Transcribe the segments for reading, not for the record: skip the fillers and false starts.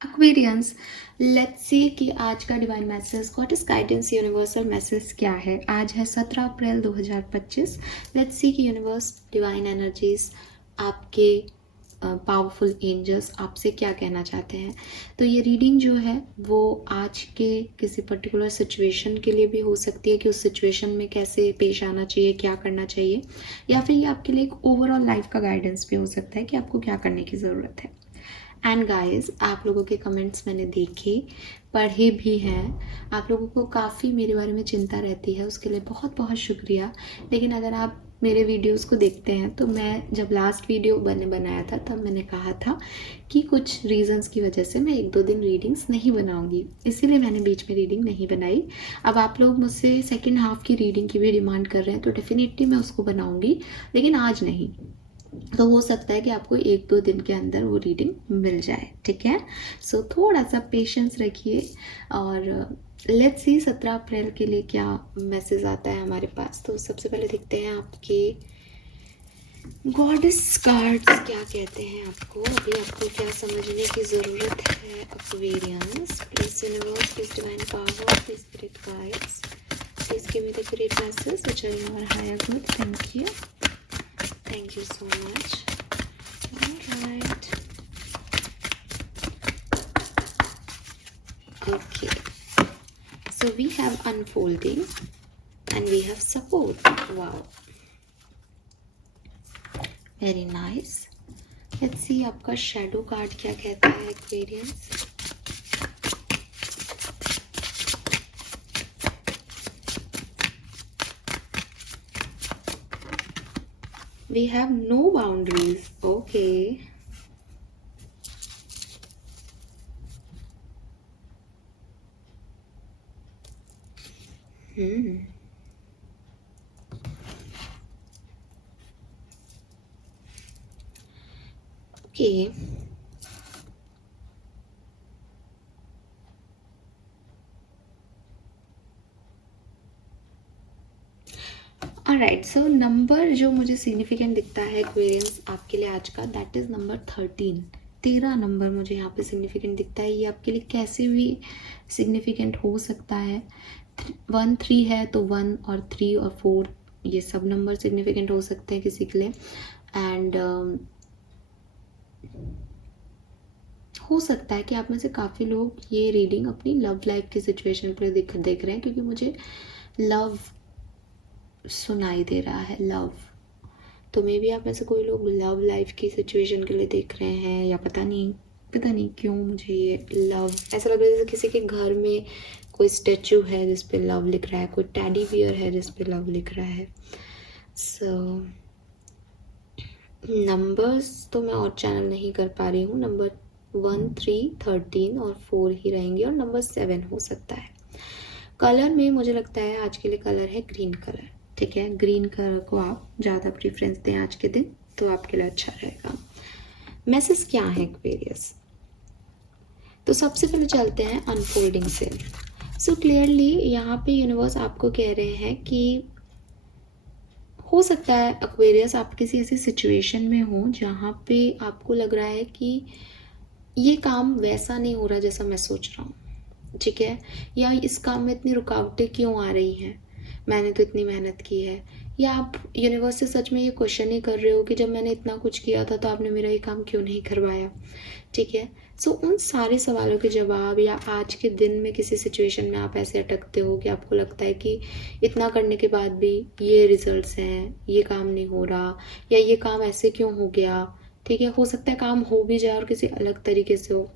Aquarians, let's see कि आज का divine message, what is guidance universal message क्या है। आज है 17 अप्रैल 2025। लेट्स सी कि यूनिवर्स, डिवाइन एनर्जीज, आपके पावरफुल एंजल्स आपसे क्या कहना चाहते हैं। तो ये रीडिंग जो है वो आज के किसी पर्टिकुलर सिचुएशन के लिए भी हो सकती है कि उस सिचुएशन में कैसे पेश आना चाहिए, क्या करना चाहिए, या फिर ये आपके लिए एक ओवरऑल लाइफ का गाइडेंस भी हो सकता है कि आपको क्या करने की ज़रूरत है। एंड गाइस, आप लोगों के कमेंट्स मैंने देखे, पढ़े भी हैं। आप लोगों को काफ़ी मेरे बारे में चिंता रहती है, उसके लिए बहुत बहुत शुक्रिया। लेकिन अगर आप मेरे वीडियोस को देखते हैं तो मैं जब लास्ट वीडियो बनाया था तब मैंने कहा था कि कुछ रीजंस की वजह से मैं 1-2 दिन रीडिंग्स नहीं बनाऊंगी, इसीलिए मैंने बीच में रीडिंग नहीं बनाई। अब आप लोग मुझसे सेकेंड हाफ की रीडिंग की भी डिमांड कर रहे हैं तो डेफिनेटली मैं उसको बनाऊंगी, लेकिन आज नहीं। तो हो सकता है कि आपको 1-2 दिन के अंदर वो रीडिंग मिल जाए, ठीक है। सो थोड़ा सा पेशेंस रखिए और लेट्स सी 17 अप्रैल के लिए क्या मैसेज आता है हमारे पास। तो सबसे पहले देखते हैं आपके गॉडेस कार्ड्स क्या कहते हैं आपको। अभी आपको क्या समझने की ज़रूरत है Aquarians. Please universe, please divine power, please spirit guides, please give me the great message which are your higher good. Thank you, thank you so much. All right. Okay. So we have unfolding and we have support. Wow. Very nice. Let's see आपका shadow card क्या कहता है Aquarius. We have no boundaries. Okay. Okay. Right, so number जो मुझे significant दिखता है Aquarians आपके लिए आज का, दैट इज़ नंबर 13। 13 नंबर मुझे यहाँ पे सिग्निफिकेंट दिखता है। ये आपके लिए कैसे भी सिग्निफिकेंट हो सकता है। 1 3 है तो 1 और 3 और 4 ये सब नंबर सिग्निफिकेंट हो सकते हैं किसी के लिए। एंड हो सकता है कि आप में से काफ़ी लोग ये रीडिंग अपनी लव लाइफ की सिचुएशन पर देख रहे हैं, क्योंकि मुझे लव सुनाई दे रहा है, लव। तो मे बी आप में से कोई लोग लव लाइफ की सिचुएशन के लिए देख रहे हैं, या पता नहीं क्यों मुझे ये लव ऐसा लग रहा है जैसे किसी के घर में कोई स्टैचू है जिस पे लव लिख रहा है, कोई टेडी बियर है जिस पे लव लिख रहा है। सो नंबर्स तो मैं और चैनल नहीं कर पा रही हूँ। नंबर 1 3 13 और 4 ही रहेंगे, और नंबर 7 हो सकता है। कलर में मुझे लगता है आज के लिए कलर है ग्रीन कलर, ठीक है। ग्रीन कलर को आप ज़्यादा प्रेफरेंस दें आज के दिन, तो आपके लिए अच्छा रहेगा। मैसेज क्या है एक्वेरियस, तो सबसे पहले चलते हैं अनफोल्डिंग से। सो क्लियरली यहाँ पे यूनिवर्स आपको कह रहे हैं कि हो सकता है एक्वेरियस आप किसी ऐसी सिचुएशन में हो जहाँ पे आपको लग रहा है कि ये काम वैसा नहीं हो रहा जैसा मैं सोच रहा हूँ, ठीक है। या इस काम में इतनी रुकावटें क्यों आ रही हैं, मैंने तो इतनी मेहनत की है। या आप यूनिवर्स से सच में ये क्वेश्चन ही कर रहे हो कि जब मैंने इतना कुछ किया था तो आपने मेरा ये काम क्यों नहीं करवाया, ठीक है। सो उन सारे सवालों के जवाब, या आज के दिन में किसी सिचुएशन में आप ऐसे अटकते हो कि आपको लगता है कि इतना करने के बाद भी ये रिजल्ट्स हैं, ये काम नहीं हो रहा, या ये काम ऐसे क्यों हो गया, ठीक है। हो सकता है काम हो भी जाए और किसी अलग तरीके से हो।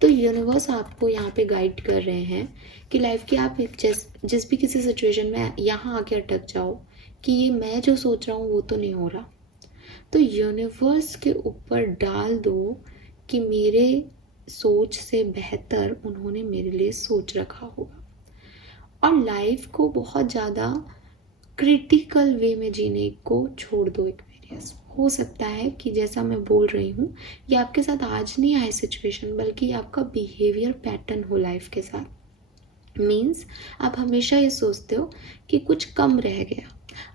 तो यूनिवर्स आपको यहाँ पे गाइड कर रहे हैं कि लाइफ की आप जिस भी किसी सिचुएशन में यहाँ आके अटक जाओ कि ये मैं जो सोच रहा हूँ वो तो नहीं हो रहा, तो यूनिवर्स के ऊपर डाल दो कि मेरे सोच से बेहतर उन्होंने मेरे लिए सोच रखा होगा। और लाइफ को बहुत ज़्यादा क्रिटिकल वे में जीने को छोड़ दो एक्वेरियस। हो सकता है कि जैसा मैं बोल रही हूँ ये आपके साथ आज नहीं आए सिचुएशन, बल्कि आपका बिहेवियर पैटर्न हो लाइफ के साथ। मीन्स आप हमेशा ये सोचते हो कि कुछ कम रह गया,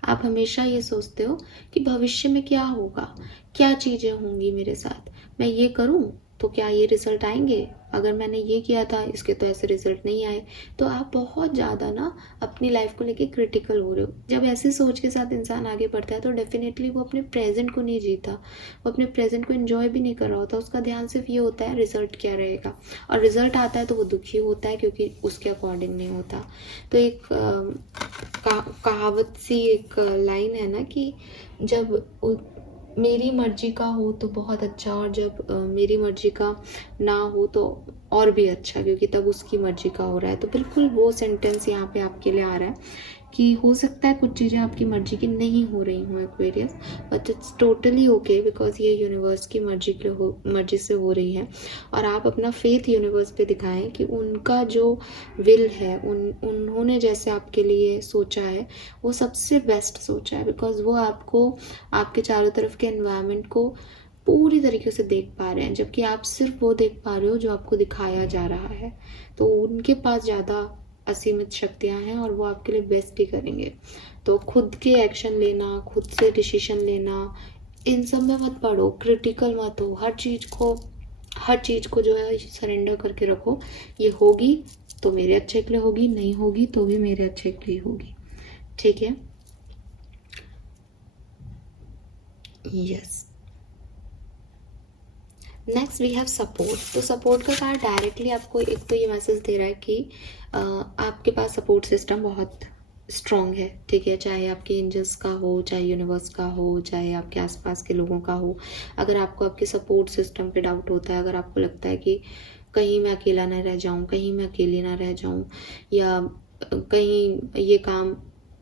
आप हमेशा ये सोचते हो कि भविष्य में क्या होगा, क्या चीज़ें होंगी मेरे साथ, मैं ये करूँ तो क्या ये रिजल्ट आएंगे, अगर मैंने ये किया था इसके तो ऐसे रिजल्ट नहीं आए। तो आप बहुत ज़्यादा ना अपनी लाइफ को लेके क्रिटिकल हो रहे हो। जब ऐसी सोच के साथ इंसान आगे बढ़ता है तो डेफिनेटली वो अपने प्रेजेंट को नहीं जीता, वो अपने प्रेजेंट को एंजॉय भी नहीं कर रहा होता। उसका ध्यान सिर्फ ये होता है रिजल्ट क्या रहेगा, और रिजल्ट आता है तो वो दुखी होता है क्योंकि उसके अकॉर्डिंग नहीं होता। तो एक कहावत सी एक लाइन है ना कि जब मेरी मर्जी का हो तो बहुत अच्छा, और जब मेरी मर्जी का ना हो तो और भी अच्छा, क्योंकि तब उसकी मर्जी का हो रहा है। तो बिल्कुल वो सेंटेंस यहाँ पे आपके लिए आ रहा है कि हो सकता है कुछ चीज़ें आपकी मर्जी की नहीं हो रही हों Aquarius, but it's totally okay, because ये यूनिवर्स की मर्जी से हो रही है। और आप अपना फेथ यूनिवर्स पे दिखाएं कि उनका जो विल है, उन्होंने जैसे आपके लिए सोचा है वो सबसे बेस्ट सोचा है, बिकॉज वो आपको आपके चारों तरफ के एनवायरनमेंट को पूरी तरीके से देख पा रहे हैं, जबकि आप सिर्फ वो देख पा रहे हो जो आपको दिखाया जा रहा है। तो उनके पास ज़्यादा असीमित शक्तियाँ हैं और वो आपके लिए बेस्ट ही करेंगे। तो खुद के एक्शन लेना, खुद से डिसीजन लेना, इन सब में मत पड़ो, क्रिटिकल मत हो। हर चीज़ को जो है सरेंडर करके रखो। ये होगी तो मेरे अच्छे के लिए होगी, नहीं होगी तो भी मेरे अच्छे के लिए होगी। ठीक है, yes. Next we have support. तो सपोर्ट का कार्ड डायरेक्टली आपको एक तो ये मैसेज दे रहा है कि आपके पास सपोर्ट सिस्टम बहुत स्ट्रॉन्ग है। ठीक है, चाहे आपके एंजल्स का हो, चाहे यूनिवर्स का हो, चाहे आपके आसपास के लोगों का हो। अगर आपको आपके सपोर्ट सिस्टम पे डाउट होता है, अगर आपको लगता है कि कहीं मैं अकेला ना रह जाऊं, कहीं मैं अकेली ना रह जाऊं, या कहीं ये काम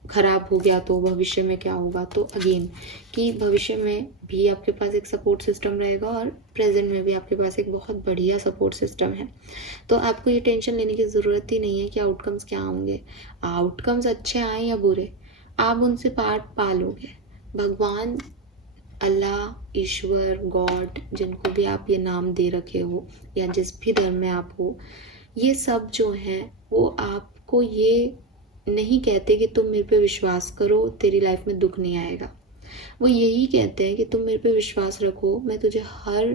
खराब हो गया तो भविष्य में क्या होगा, तो अगेन कि भविष्य में भी आपके पास एक सपोर्ट सिस्टम रहेगा और प्रेजेंट में भी आपके पास एक बहुत बढ़िया सपोर्ट सिस्टम है। तो आपको ये टेंशन लेने की ज़रूरत ही नहीं है कि आउटकम्स क्या होंगे। आउटकम्स अच्छे आए या बुरे, आप उनसे पार पा लोगे। भगवान, अल्लाह, ईश्वर, गॉड, जिनको भी आप ये नाम दे रखे हो या जिस भी धर्म में आप हो, ये सब जो हैं वो आपको ये नहीं कहते कि तुम मेरे पे विश्वास करो, तेरी लाइफ में दुख नहीं आएगा। वो यही कहते हैं कि तुम मेरे पे विश्वास रखो, मैं तुझे हर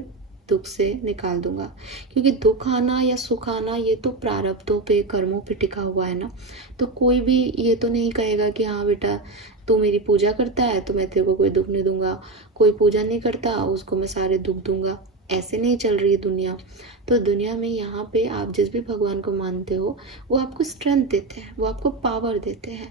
दुख से निकाल दूंगा। क्योंकि दुख आना या सुख आना ये तो प्रारब्धों पे, कर्मों पे टिका हुआ है ना। तो कोई भी ये तो नहीं कहेगा कि हाँ बेटा तू मेरी पूजा करता है तो मैं तेरे को कोई दुख नहीं दूंगा, कोई पूजा नहीं करता उसको मैं सारे दुख दूंगा। ऐसे नहीं चल रही है दुनिया। तो दुनिया में यहाँ पे आप जिस भी भगवान को मानते हो वो आपको स्ट्रेंथ देते हैं, वो आपको पावर देते हैं।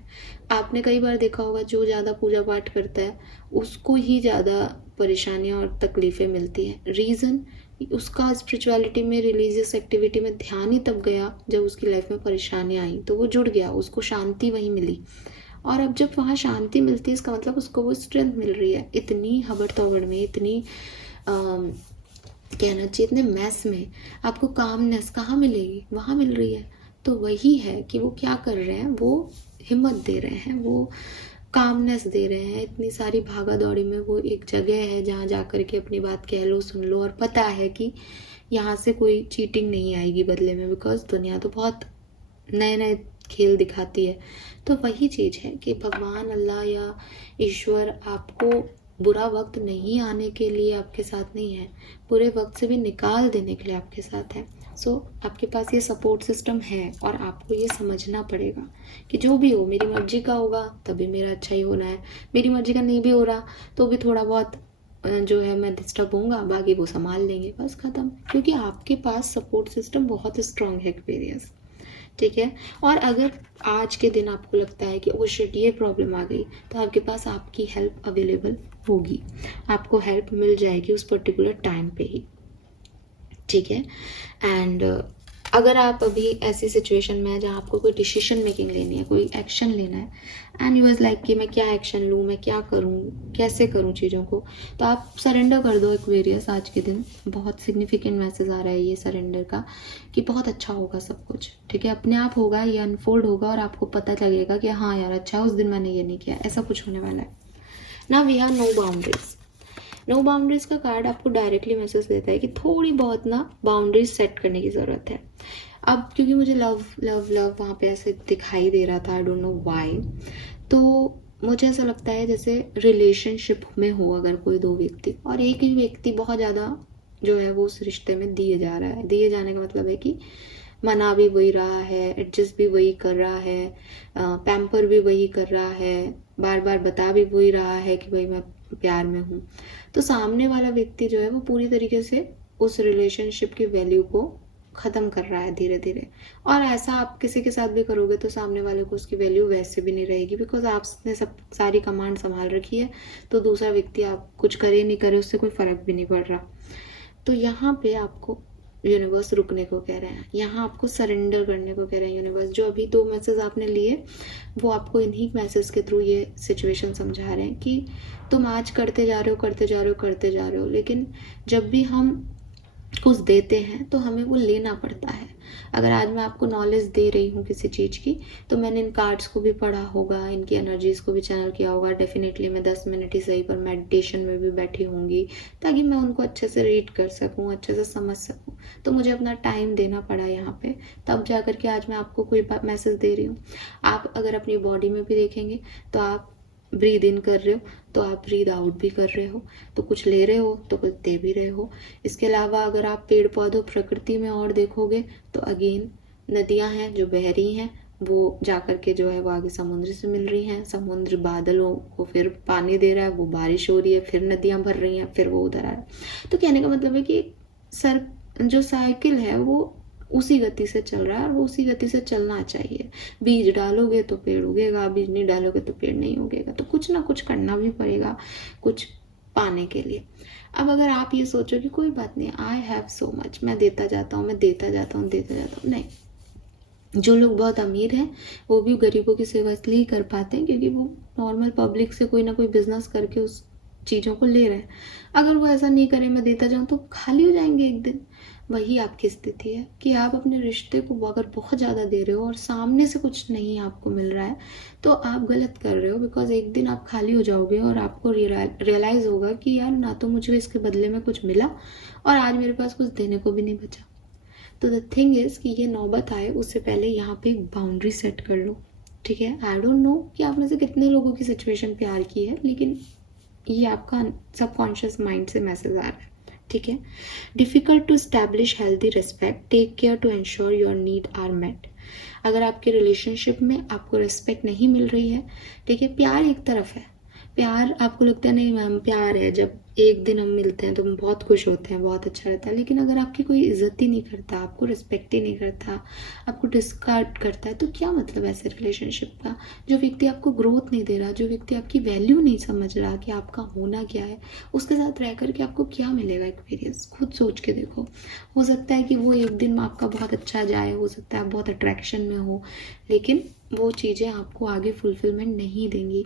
आपने कई बार देखा होगा जो ज़्यादा पूजा पाठ करता है उसको ही ज़्यादा परेशानियाँ और तकलीफ़ें मिलती हैं। रीज़न, उसका स्पिरिचुअलिटी में, रिलीजियस एक्टिविटी में ध्यान ही तब गया जब उसकी लाइफ में परेशानियाँ आई, तो वो जुड़ गया, उसको शांति वहीं मिली। और अब जब वहाँ शांति मिलती है इसका मतलब उसको वो स्ट्रेंथ मिल रही है। इतनी हबड़ तबड़ में, इतनी कहना चाहिए इतने मैस में आपको कामनेस कहाँ मिलेगी, वहाँ मिल रही है। तो वही है कि वो क्या कर रहे हैं, वो हिम्मत दे रहे हैं, वो कामनेस दे रहे हैं। इतनी सारी भागा दौड़ी में वो एक जगह है जहाँ जा कर के अपनी बात कह लो, सुन लो, और पता है कि यहाँ से कोई चीटिंग नहीं आएगी बदले में, बिकॉज दुनिया तो बहुत नए नए खेल दिखाती है। तो वही चीज़ है कि भगवान, अल्लाह या ईश्वर आपको बुरा वक्त नहीं आने के लिए आपके साथ नहीं है, बुरे वक्त से भी निकाल देने के लिए आपके साथ है। सो आपके पास ये सपोर्ट सिस्टम है और आपको ये समझना पड़ेगा कि जो भी हो मेरी मर्जी का होगा तभी मेरा अच्छा ही होना है, मेरी मर्जी का नहीं भी हो रहा तो भी थोड़ा बहुत जो है मैं डिस्टर्ब होऊंगा, बाकी वो संभाल लेंगे, बस ख़त्म। क्योंकि आपके पास सपोर्ट सिस्टम बहुत स्ट्रांग है एक्वेरियस। ठीक है, और अगर आज के दिन आपको लगता है कि ओ शिट ये प्रॉब्लम आ गई, तो आपके पास आपकी हेल्प अवेलेबल होगी, आपको हेल्प मिल जाएगी उस पर्टिकुलर टाइम पे ही। ठीक है, एंड अगर आप अभी ऐसी सिचुएशन में है जहाँ आपको कोई डिसीजन मेकिंग लेनी है, कोई एक्शन लेना है, एंड यू वाज लाइक कि मैं क्या एक्शन लूँ, मैं क्या करूँ, कैसे करूँ चीज़ों को, तो आप सरेंडर कर दो एक्वेरियस। आज के दिन बहुत सिग्निफिकेंट मैसेज आ रहा है ये सरेंडर का कि बहुत अच्छा होगा सब कुछ। ठीक है, अपने आप होगा, ये अनफोल्ड होगा और आपको पता लगेगा कि हाँ यार अच्छा उस दिन मैंने ये नहीं किया, ऐसा कुछ होने वाला है ना। We have no boundaries. No boundaries का कार्ड आपको डायरेक्टली मैसेज देता है कि थोड़ी बहुत ना बाउंड्रीज सेट करने की ज़रूरत है। अब क्योंकि मुझे लव लव लव वहाँ पे ऐसे दिखाई दे रहा था, आई डोंट नो व्हाई, तो मुझे ऐसा लगता है जैसे रिलेशनशिप में हो अगर कोई दो व्यक्ति और एक ही व्यक्ति बहुत ज़्यादा जो है वो उस रिश्ते में दिए जा रहा है। दिए जाने का मतलब है कि मना भी वही रहा है, एडजस्ट भी वही कर रहा है, पैम्पर भी वही कर रहा है, बार बार बता भी वही रहा है कि भाई मैं प्यार में हूँ। तो सामने वाला व्यक्ति जो है वो पूरी तरीके से उस रिलेशनशिप की वैल्यू को ख़त्म कर रहा है धीरे धीरे। और ऐसा आप किसी के साथ भी करोगे तो सामने वाले को उसकी वैल्यू वैसे भी नहीं रहेगी, बिकॉज आपने सब सारी कमांड संभाल रखी है। तो दूसरा व्यक्ति आप कुछ करे नहीं करे उससे कोई फ़र्क भी नहीं पड़ रहा। तो यहाँ पे आपको यूनिवर्स रुकने को कह रहे हैं, यहाँ आपको सरेंडर करने को कह रहे हैं यूनिवर्स। जो अभी 2 मैसेज आपने लिए वो आपको इन्हीं मैसेज के थ्रू ये सिचुएशन समझा रहे हैं कि तुम आज करते जा रहे हो करते जा रहे हो करते जा रहे हो, लेकिन जब भी हम कुछ देते हैं तो हमें वो लेना पड़ता है। अगर आज मैं आपको नॉलेज दे रही हूँ किसी चीज़ की, तो मैंने इन कार्ड्स को भी पढ़ा होगा, इनकी एनर्जीज़ को भी चैनल किया होगा। डेफिनेटली मैं 10 मिनट ही सही पर मेडिटेशन में भी बैठी होंगी ताकि मैं उनको अच्छे से रीड कर सकूँ, अच्छे से समझ सकूँ। तो मुझे अपना टाइम देना पड़ा यहाँ पे, तब जा कर के आज मैं आपको कोई मैसेज दे रही हूँ। आप अगर अपनी बॉडी में भी देखेंगे तो आप ब्रीद इन कर रहे हो तो आप ब्रीद आउट भी कर रहे हो, तो कुछ ले रहे हो तो कुछ दे भी रहे हो। इसके अलावा अगर आप पेड़ पौधों प्रकृति में और देखोगे तो अगेन नदियां हैं जो बह रही हैं, वो जा कर के जो है वो आगे समुद्र से मिल रही हैं, समुद्र बादलों को फिर पानी दे रहा है, वो बारिश हो रही है, फिर नदियां भर रही हैं, फिर वो उधर आ रहा है। तो कहने का मतलब है कि सर जो साइकिल है वो उसी गति से चल रहा है और वो उसी गति से चलना चाहिए। बीज डालोगे तो पेड़ उगेगा, बीज नहीं डालोगे तो पेड़ नहीं उगेगा। तो कुछ ना कुछ करना भी पड़ेगा कुछ पाने के लिए। अब अगर आप ये सोचो कि कोई बात नहीं, आई हैव सो मच, मैं देता जाता हूँ, मैं देता जाता हूँ, देता जाता हूँ, नहीं। जो लोग बहुत अमीर हैं वो भी गरीबों की सेवा इसलिए ही कर पाते हैं क्योंकि वो नॉर्मल पब्लिक से कोई ना कोई बिजनेस करके उस चीज़ों को ले रहे हैं। अगर वो ऐसा नहीं करें, मैं देता जाऊँ, तो खाली हो जाएंगे एक दिन। वही आपकी स्थिति है कि आप अपने रिश्ते को अगर बहुत ज़्यादा दे रहे हो और सामने से कुछ नहीं आपको मिल रहा है तो आप गलत कर रहे हो। बिकॉज एक दिन आप खाली हो जाओगे और आपको रियलाइज़ होगा कि यार ना तो मुझे इसके बदले में कुछ मिला और आज मेरे पास कुछ देने को भी नहीं बचा। तो द थिंग इज़ कि ये नौबत आए उससे पहले यहाँ पे एक बाउंड्री सेट कर लो, ठीक है। आई डोंट नो कि आप में से कितने लोगों की सिचुएशन प्यार की है, लेकिन ये आपका सबकॉन्शियस माइंड से मैसेज आ रहा है, ठीक है। Difficult to establish healthy respect, take care to ensure your need are met. अगर आपके रिलेशनशिप में आपको रिस्पेक्ट नहीं मिल रही है, ठीक है, प्यार एक तरफ है, प्यार आपको लगता है नहीं मैम प्यार है, जब एक दिन हम मिलते हैं तो हम बहुत खुश होते हैं, बहुत अच्छा रहता है। लेकिन अगर आपकी कोई इज्जत ही नहीं करता, आपको रिस्पेक्ट ही नहीं करता, आपको डिस्कार्ड करता है, तो क्या मतलब ऐसे रिलेशनशिप का। जो व्यक्ति आपको ग्रोथ नहीं दे रहा, जो व्यक्ति आपकी वैल्यू नहीं समझ रहा कि आपका होना क्या है, उसके साथ रह कर के आपको क्या मिलेगा एक्सपीरियंस, खुद सोच के देखो। हो सकता है कि वो एक दिन आपका बहुत अच्छा जाए, हो सकता है आप बहुत अट्रैक्शन में हो, लेकिन वो चीज़ें आपको आगे फुलफिलमेंट नहीं देंगी।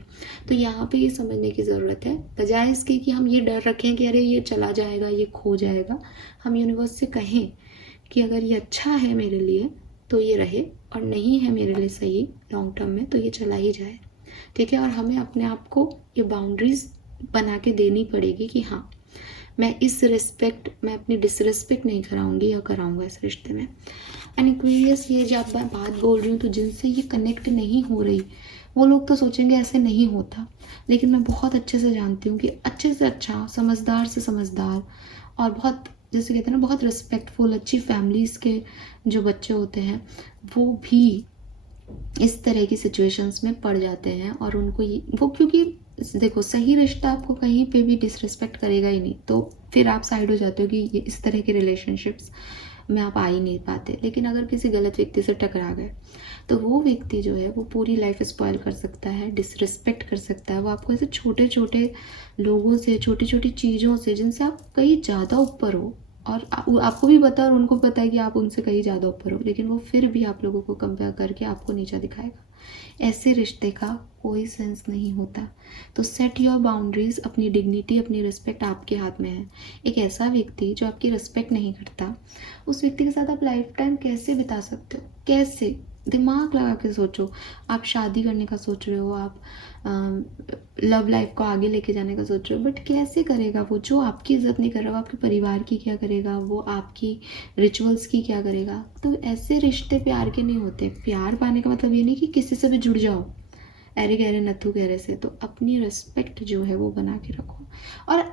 तो यहाँ पे ये समझने की ज़रूरत है, बजाय इसके कि हम ये डर रखें कि अरे ये चला जाएगा, ये खो जाएगा, हम यूनिवर्स से कहें कि अगर ये अच्छा है मेरे लिए तो ये रहे, और नहीं है मेरे लिए सही लॉन्ग टर्म में तो ये चला ही जाए, ठीक है। और हमें अपने आप को ये बाउंड्रीज बना के देनी पड़ेगी कि हाँ मैं मैं अपनी डिसरिस्पेक्ट नहीं कराऊंगी या कराऊंगा इस रिश्ते में। एंड एक्वेरियस, ये जब मैं बात बोल रही हूँ तो जिनसे ये कनेक्ट नहीं हो रही वो लोग तो सोचेंगे ऐसे नहीं होता, लेकिन मैं बहुत अच्छे से जानती हूँ कि अच्छे से अच्छा, समझदार से समझदार और बहुत जैसे कहते हैं ना बहुत रिस्पेक्टफुल अच्छी फैमिलीज़ के जो बच्चे होते हैं वो भी इस तरह की सिचुएशंस में पड़ जाते हैं। और उनको वो क्योंकि देखो सही रिश्ता आपको कहीं पे भी डिसरिस्पेक्ट करेगा ही नहीं, तो फिर आप साइड हो जाते हो कि ये इस तरह के रिलेशनशिप्स में आप आ ही नहीं पाते। लेकिन अगर किसी गलत व्यक्ति से टकरा गए तो वो व्यक्ति जो है वो पूरी लाइफ स्पॉइल कर सकता है, डिसरिस्पेक्ट कर सकता है। वो आपको ऐसे छोटे छोटे लोगों से, छोटी छोटी चीज़ों से जिनसे आप कहीं ज़्यादा ऊपर हो और आपको भी पता है और उनको पता है कि आप उनसे कहीं ज़्यादा ऊपर हो, लेकिन वो फिर भी आप लोगों को कंपेयर करके आपको नीचा दिखाएगा। ऐसे रिश्ते का कोई सेंस नहीं होता। तो सेट योर बाउंड्रीज, अपनी डिग्निटी, अपनी रिस्पेक्ट आपके हाथ में है। एक ऐसा व्यक्ति जो आपकी रिस्पेक्ट नहीं करता, उस व्यक्ति के साथ आप लाइफ टाइम कैसे बिता सकते हो, कैसे, दिमाग लगा के सोचो। आप शादी करने का सोच रहे हो, आप लव लाइफ को आगे लेके जाने का सोच रहे हो, बट कैसे करेगा वो जो आपकी इज्जत नहीं कर रहा, वो आपके परिवार की क्या करेगा, वो आपकी रिचुअल्स की क्या करेगा। तो ऐसे रिश्ते प्यार के नहीं होते। प्यार पाने का मतलब ये नहीं कि किसी से भी जुड़ जाओ अरे गहरे नथु गहरे से। तो अपनी रिस्पेक्ट जो है वो बना के रखो। और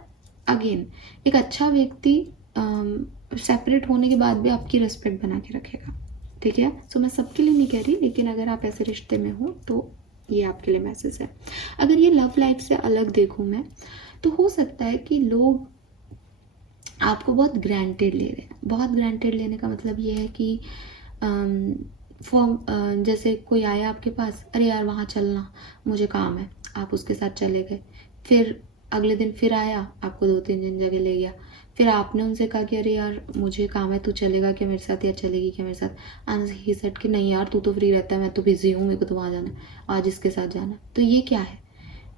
अगेन एक अच्छा व्यक्ति सेपरेट होने के बाद भी आपकी रिस्पेक्ट बना के रखेगा, ठीक है। सो मैं सबके लिए नहीं कह रही, लेकिन अगर आप ऐसे रिश्ते में हो तो ये आपके लिए मैसेज है। अगर ये लव लाइफ से अलग देखूँ मैं, तो हो सकता है कि लोग आपको बहुत ग्रांटेड ले रहे हैं। बहुत ग्रांटेड लेने का मतलब ये है कि जैसे कोई आया आपके पास, अरे यार वहाँ चलना, मुझे काम है, आप उसके साथ चले गए। फिर अगले दिन फिर आया, आपको 2-3 जगह ले गया। फिर आपने उनसे कहा कि अरे यार मुझे काम है, तू चलेगा क्या मेरे साथ, या चलेगी क्या मेरे साथ। एंड ही सेड कि नहीं यार तू तो फ्री रहता है, मैं तो बिजी हूँ, मेरे को तो वहाँ जाना है, आज इसके साथ जाना है। तो ये क्या है?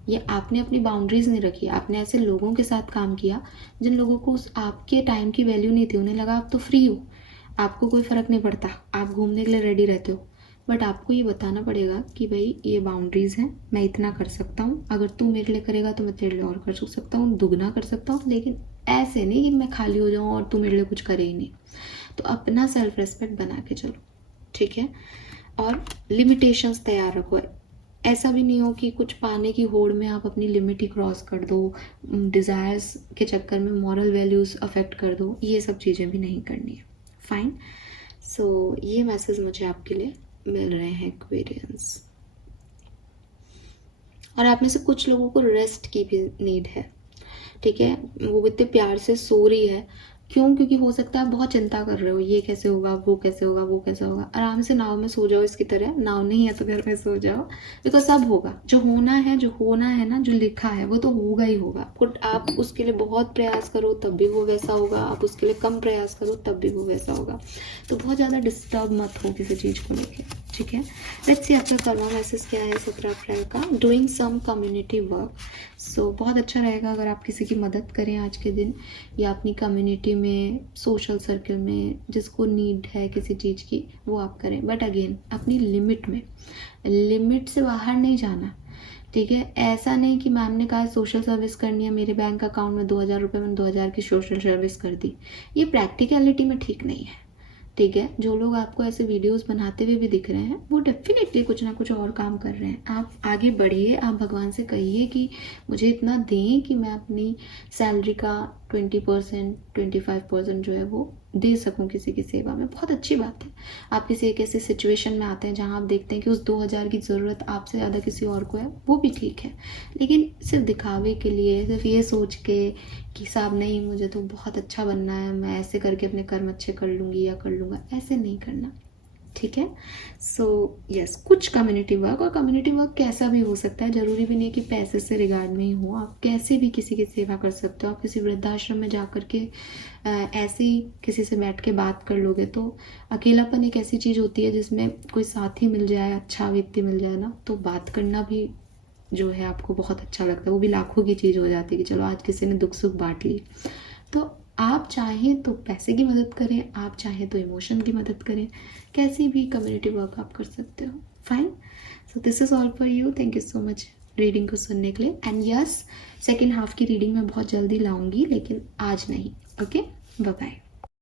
ये आपने अपनी बाउंड्रीज नहीं रखी। आपने ऐसे लोगों के साथ काम किया जिन लोगों को उस आपके टाइम की वैल्यू नहीं थी। उन्हें लगा आप तो फ्री हो, आपको कोई फ़र्क नहीं पड़ता, आप घूमने के लिए रेडी रहते हो। बट आपको ये बताना पड़ेगा कि भाई ये बाउंड्रीज़ हैं, मैं इतना कर सकता हूँ, अगर तू मेरे लिए करेगा तो मैं तेरे लिए और कर सकता हूँ, दुगना कर सकता हूँ, लेकिन ऐसे नहीं कि मैं खाली हो जाऊँ और तू मेरे लिए कुछ करे ही नहीं। तो अपना सेल्फ रिस्पेक्ट बना के चलो, ठीक है। और लिमिटेशंस तैयार रखो। ऐसा भी नहीं हो कि कुछ पाने की होड़ में आप अपनी लिमिट ही क्रॉस कर दो, डिज़ायर्स के चक्कर में मॉरल वैल्यूज़ अफेक्ट कर दो। ये सब चीज़ें भी नहीं करनी है। फाइन। सो ये मैसेज मुझे आपके लिए मिल रहे हैं एक्वेरियंस। और आप में से कुछ लोगों को रेस्ट की भी नीड है, ठीक है। वो इतने प्यार से सो रही है, क्यों? क्योंकि हो सकता है आप बहुत चिंता कर रहे हो, ये कैसे होगा, वो कैसे होगा, वो कैसे होगा। आराम से नाव में सो जाओ इसकी तरह। नाव नहीं है तो घर में सो जाओ, बिकॉज सब होगा। जो होना है, जो होना है ना, जो लिखा है वो तो होगा ही होगा। आप उसके लिए बहुत प्रयास करो तब भी वो वैसा होगा, आप उसके लिए कम प्रयास करो तब भी वो वैसा होगा। तो बहुत ज़्यादा डिस्टर्ब मत हो किसी चीज़ को लेके, ठीक है। लेट्स सी आपका कर्मा मैसेज क्या है 17 अप्रैल का। Doing some community work. So बहुत अच्छा रहेगा अगर आप किसी की मदद करें आज के दिन, या अपनी कम्युनिटी में, सोशल सर्कल में जिसको नीड है किसी चीज़ की, वो आप करें। बट अगेन अपनी लिमिट में, लिमिट से बाहर नहीं जाना, ठीक है। ऐसा नहीं कि मैम ने कहा सोशल सर्विस करनी है, मेरे बैंक अकाउंट में 2000 रुपये, मैंने 2000 की सोशल सर्विस कर दी। ये प्रैक्टिकलिटी में ठीक नहीं है, ठीक है। जो लोग आपको ऐसे वीडियोस बनाते हुए भी दिख रहे हैं, वो डेफिनेटली कुछ ना कुछ और काम कर रहे हैं। आप आगे बढ़िए, आप भगवान से कहिए कि मुझे इतना दें कि मैं अपनी सैलरी का 20%, 25% जो है वो दे सकूं किसी की सेवा में। बहुत अच्छी बात है। आप किसी एक ऐसी सिचुएशन में आते हैं जहां आप देखते हैं कि उस 2000 की ज़रूरत आपसे ज़्यादा किसी और को है, वो भी ठीक है। लेकिन सिर्फ दिखावे के लिए, सिर्फ ये सोच के कि साहब नहीं मुझे तो बहुत अच्छा बनना है, मैं ऐसे करके अपने कर्म अच्छे कर लूँगी या कर लूँगा, ऐसे नहीं करना, ठीक है। सो यस, कुछ कम्युनिटी वर्क, और कम्युनिटी वर्क कैसा भी हो सकता है, ज़रूरी भी नहीं कि पैसे से रिगार्ड में ही हो। आप कैसे भी किसी की सेवा कर सकते हो। आप किसी वृद्धाश्रम में जा कर के ऐसे ही किसी से बैठ के बात कर लोगे तो अकेलापन एक ऐसी चीज़ होती है जिसमें कोई साथी मिल जाए, अच्छा व्यक्ति मिल जाए ना, तो बात करना भी जो है आपको बहुत अच्छा लगता है। वो भी लाखों की चीज़ हो जाती है कि चलो आज किसी ने दुख सुख बांट ली। तो आप चाहें तो पैसे की मदद करें, आप चाहें तो इमोशन की मदद करें, कैसी भी कम्युनिटी वर्क आप कर सकते हो। Fine. So this is all for you. Thank you so much reading को सुनने के लिए। एंड यस, सेकेंड हाफ की रीडिंग मैं बहुत जल्दी लाऊंगी, लेकिन आज नहीं। Okay, bye bye.